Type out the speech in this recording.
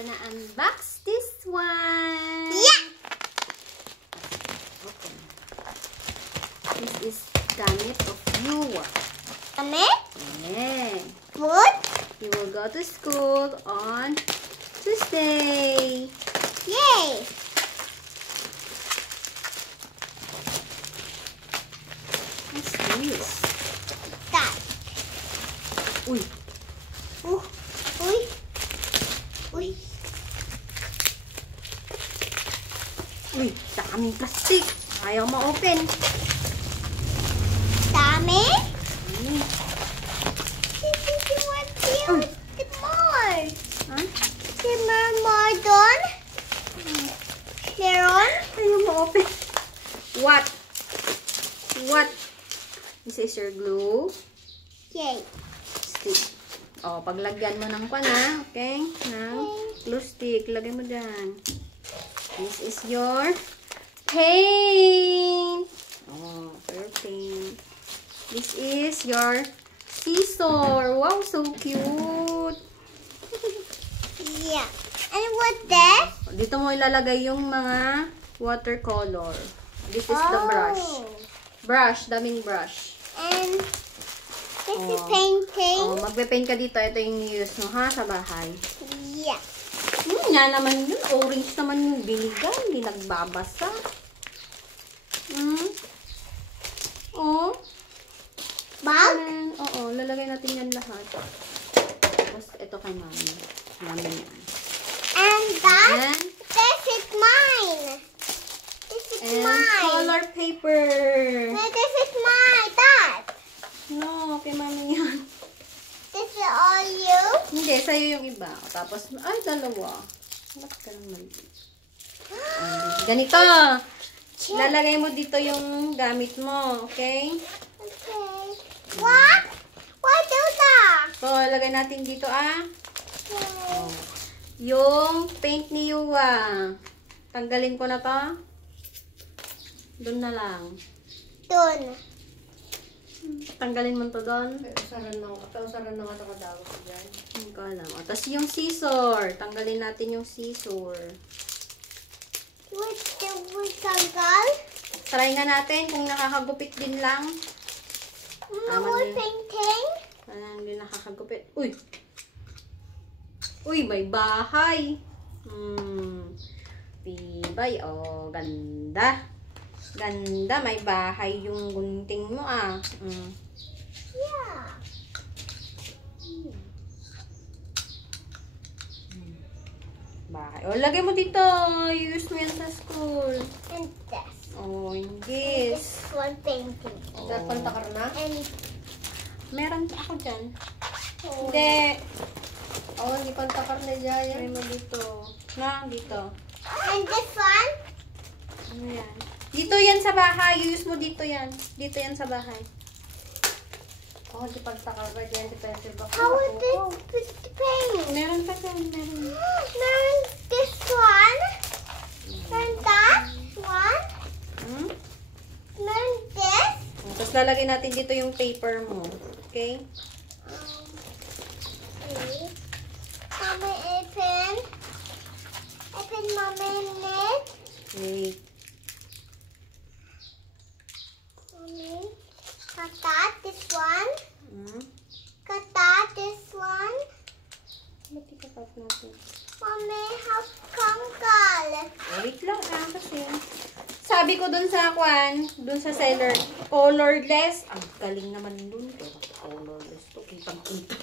gonna unbox this one. Yeah. Okay. This is gamit of Yuwa. Gamit? Yeah. Food? You will go to school on Tuesday. Yay. What's this? That. Uy. Uy. Uy. Uy, daming plastic. Ayaw ma-open. Dami? Dami. Get more. Huh? Get more doon. Meron? Ayaw ma-open. What? What? This is your glue Yay. stick. O, paglagyan mo ng pana, okay? Ng glue stick. Lagay mo dyan. This is your paint. Oh, your paint. This is your scissor. Wow, so cute. Yeah. And what this? Dito mo ilalagay yung mga watercolor. This is the brush. Brush, daming brush. And this is Oh. painting. Oh, magpe-paint ka dito. Ito yung use mo, ha? Sa bahay. Yeah. Nga naman yun. Orange naman yung binigay. Hindi nagbabasa. Oh. Bag? Oo, lalagay natin yan lahat. Tapos, ito kay mami. Mami yan. And that? And, This is mine. This is and mine. color paper. No, this is mine. That. No, kay mami yan. This is all you? Hindi, sa'yo yung iba. Tapos, ay, dalawa. Ba't ka naman? Ganito. Lalagay mo dito yung gamit mo, okay? Okay. What? What do that? So, lagay natin dito, Okay. yung paint ni Yuwa. Tanggalin ko na to. Doon na lang. Dun. Tanggalin mo to doon. Usaran na nga takadawag ko dyan. Hindi ko alam. O, tapos yung scissor. Tanggalin natin yung scissor. What's the tanggal? Try nga natin kung nakakagupit din lang. Tama More na yun. painting? Parang hindi nakakagupit. Uy! Uy, may bahay. Tibay. Oh, ganda. Ganda. May bahay yung gunting mo, Yeah. Bahay. O, lagay mo dito. Use mo yan sa school. And this. Oh, This yes. one painting. Dapat pantakar na? And Meron pa ako dyan. oh. Hindi. Oo, hindi pantakar na dyan. Lagay mo dito. Na, dito. And this one? Ano yan? Dito yan sa bahay. Use mo dito yan. Dito yan sa bahay. Oo, hindi pantakar na dyan. Di pencil box. How is this paint? Meron pa dyan. Meron. Then this one? Then that one? Then this? Tapos lalagay natin dito yung paper mo. Okay? Okay. Mommy, open. Open, mommy, net. Wait. Mommy, cut that, this one. Hmm? Cut that, this one. Ba't ikakat natin? Mommy, have kangkal. Wait lang kasi. Sabi ko dun sa dun sa seller, colorless. Ang galing naman dun. Colorless to. Kitang-kita.